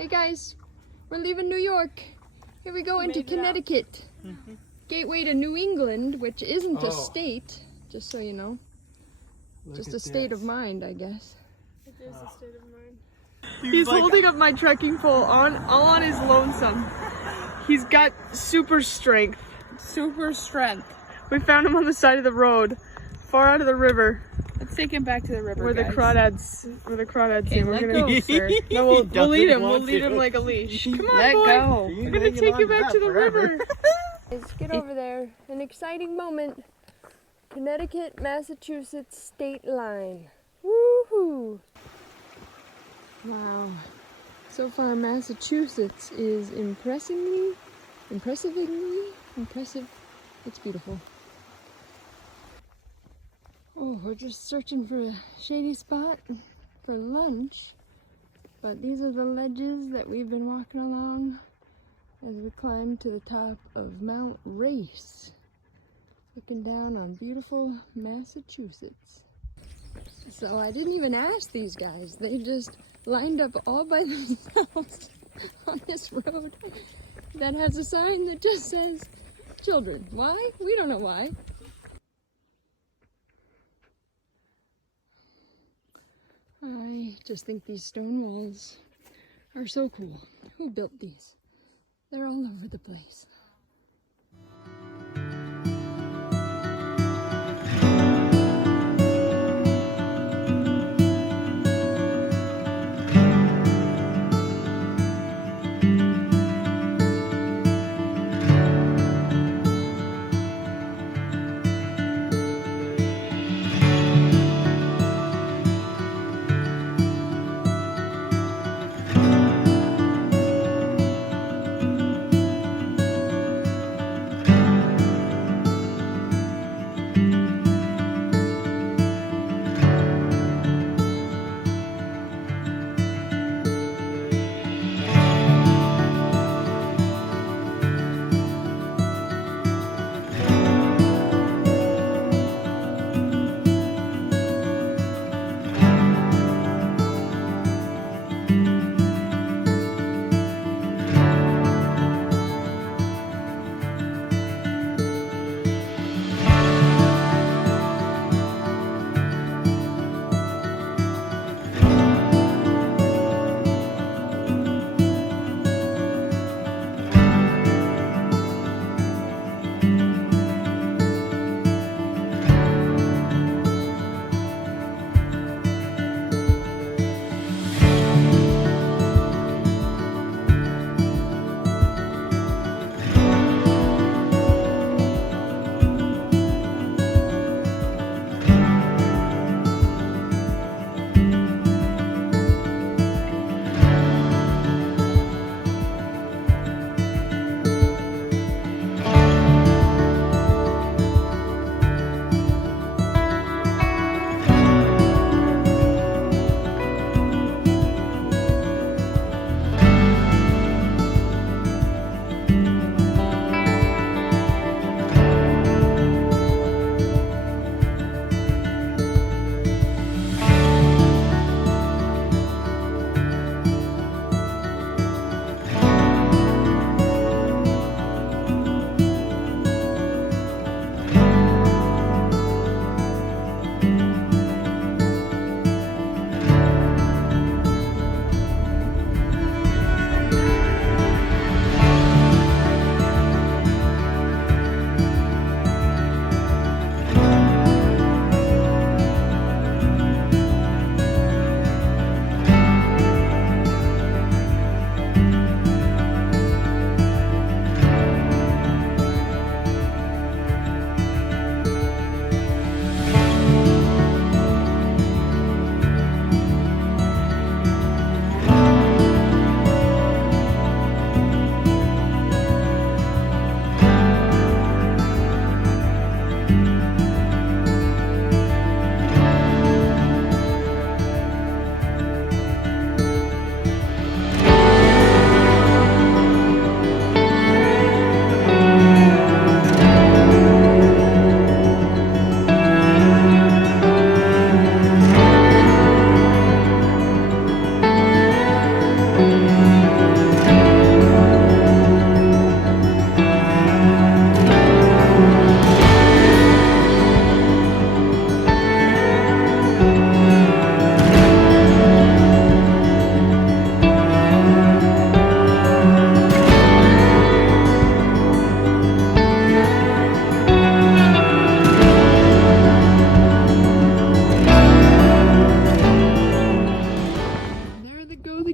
Hey guys, we're leaving New York. Here we go into Connecticut. Gateway to New England, which isn't a state, just so you know. Just a state of mind, I guess. It is a state of mind. He's like, holding up my trekking pole all on his lonesome. He's got super strength. Super strength. We found him on the side of the road, far out of the river. Let's take him back to the river, Where the crawdads Okay, we're let gonna go, sir. No, we'll lead him. We'll lead him like a leash. Come on, Let boy. go. We're gonna take you back to the river. Let's get over there. An exciting moment. Connecticut, Massachusetts state line. Woohoo! Wow. So far, Massachusetts is impressive. It's beautiful. Oh, we're just searching for a shady spot for lunch. But these are the ledges that we've been walking along as we climb to the top of Mount Race, looking down on beautiful Massachusetts. So I didn't even ask these guys. They just lined up all by themselves on this road that has a sign that just says children. Why? We don't know why. I just think these stone walls are so cool. Who built these? They're all over the place.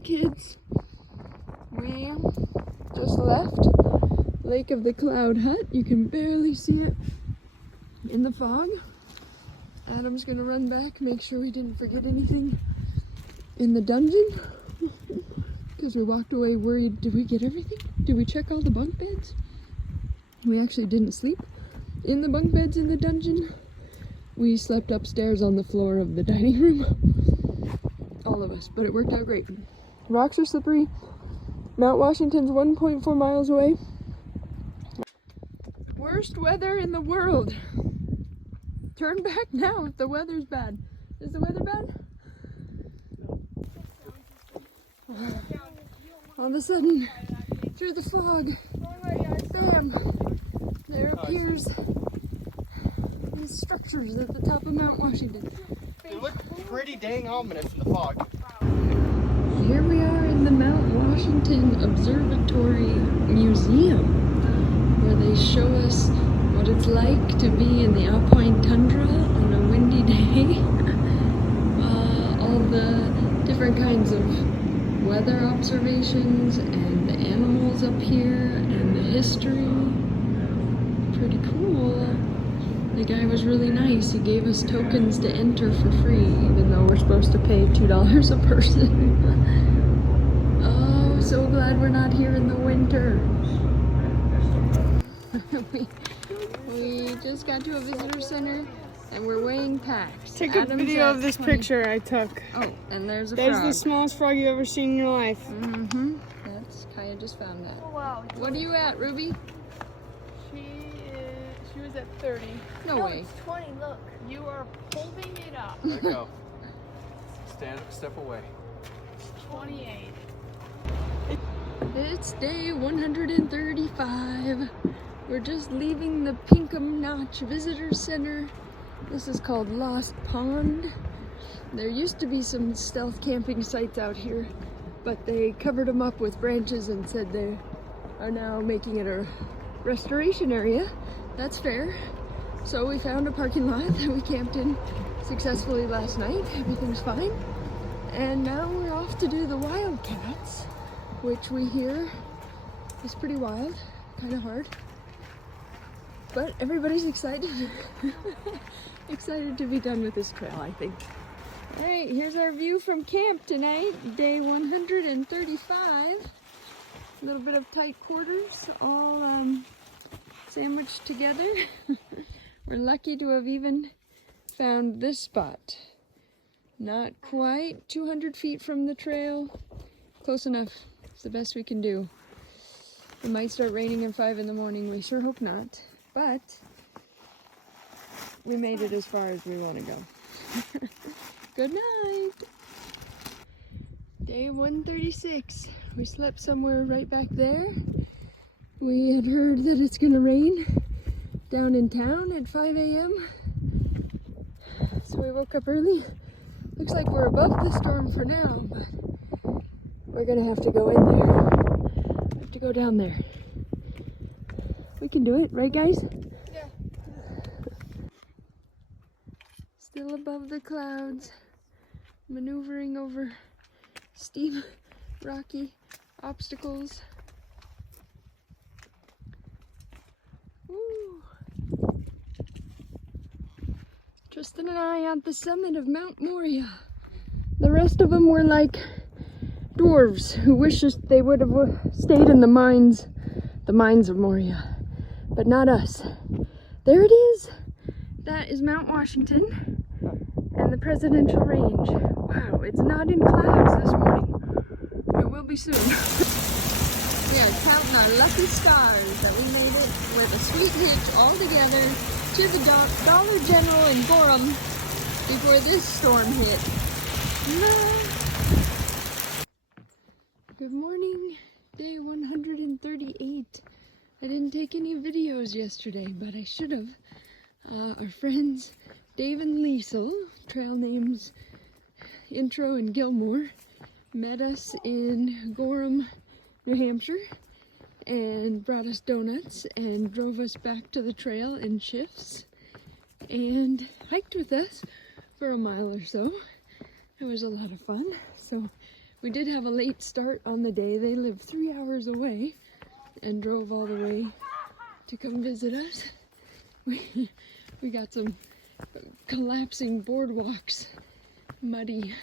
kids. We just left Lake of the Cloud Hut. You can barely see it in the fog. Adam's gonna run back, make sure we didn't forget anything in the dungeon. Because we walked away worried, did we get everything? Did we check all the bunk beds? We actually didn't sleep in the bunk beds in the dungeon. We slept upstairs on the floor of the dining room. All of us, but it worked out great. Rocks are slippery. Mount Washington's 1.4 miles away. Worst weather in the world. Turn back now if the weather's bad. Is the weather bad? All of a sudden, through the fog, bam, there appears these structures at the top of Mount Washington. They look pretty dang ominous in the fog. Here we are in the Mount Washington Observatory Museum, where they show us what it's like to be in the alpine tundra on a windy day. All the different kinds of weather observations and the animals up here and the history. Pretty cool. The guy was really nice. He gave us tokens to enter for free, even though we're supposed to pay $2 a person. Oh, so glad we're not here in the winter. we just got to a visitor center and we're weighing packs. Take a video of this picture I took. Oh, and there's a frog. frog. The smallest frog you've ever seen in your life. Mm-hmm. That's Kaya just found that. Oh, wow. What are you at, Ruby? She was at 30. No way. It's 20, look. You are holding it up. There you go. Step away. 28. It's day 135. We're just leaving the Pinkham Notch Visitor Center. This is called Lost Pond. There used to be some stealth camping sites out here, but they covered them up with branches and said they are now making it a restoration area. That's fair. So we found a parking lot that we camped in successfully last night. Everything's fine. And now we're off to do the Wildcats, which we hear is pretty wild, kind of hard. But everybody's excited. Excited to be done with this trail, I think. All right, here's our view from camp tonight, day 135. A little bit of tight quarters, all sandwiched together. We're lucky to have even found this spot. Not quite 200 feet from the trail. Close enough. It's the best we can do. It might start raining at 5 in the morning. We sure hope not. But we made it as far as we want to go. Good night. Day 136. We slept somewhere right back there. We had heard that it's gonna rain down in town at 5 a.m. So we woke up early. Looks like we're above the storm for now, but we're gonna have to go in there. Have to go down there. We can do it, right guys? Yeah. Still above the clouds, maneuvering over steep, rocky obstacles. Woo. Tristan and I at the summit of Mount Moria. The rest of them were like dwarves who wishes they would have stayed in the mines of Moria. But not us. There it is. That is Mount Washington and the Presidential Range. Wow, it's not in clouds this morning. It will be soon. We are counting our lucky stars that we made it with a sweet hitch all together to the Dollar General in Gorham before this storm hit. No. Good morning, day 138. I didn't take any videos yesterday, but I should have. Our friends Dave and Liesel, trail names Intro and Gilmore, met us in Gorham, New Hampshire, and brought us donuts and drove us back to the trail in shifts and hiked with us for a mile or so. It was a lot of fun. So We did have a late start on the day. They live 3 hours away and drove all the way to come visit us. We got some collapsing boardwalks, muddy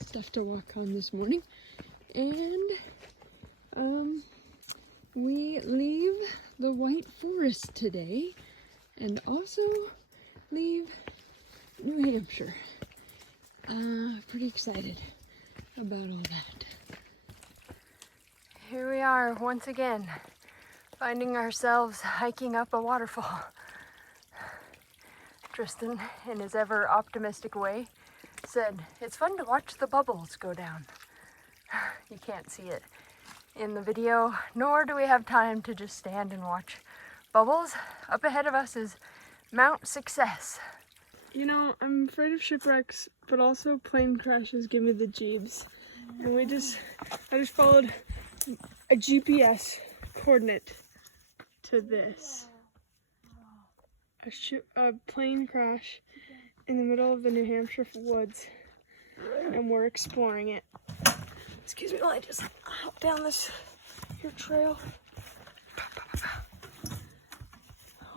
stuff to walk on this morning. And we leave the White Forest today and also leave New Hampshire. Pretty excited about all that. Here we are once again, finding ourselves hiking up a waterfall. Tristan, in his ever optimistic way, said, "It's fun to watch the bubbles go down." You can't see it in the video, nor do we have time to just stand and watch bubbles. Up ahead of us is Mount Success. You know, I'm afraid of shipwrecks, but also plane crashes give me the jeebs. And I just followed a GPS coordinate to this. A plane crash in the middle of the New Hampshire woods, and we're exploring it. Excuse me while I just hop down this here trail.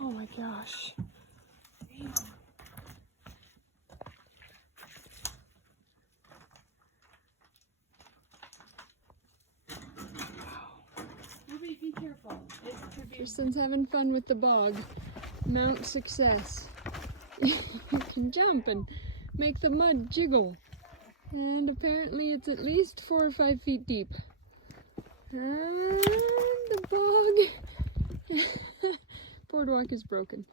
Oh my gosh. Damn. Be careful. Tristan's having fun with the bog. Mount Success. You can jump and make the mud jiggle. And apparently it's at least 4 or 5 feet deep. And the bog boardwalk is broken.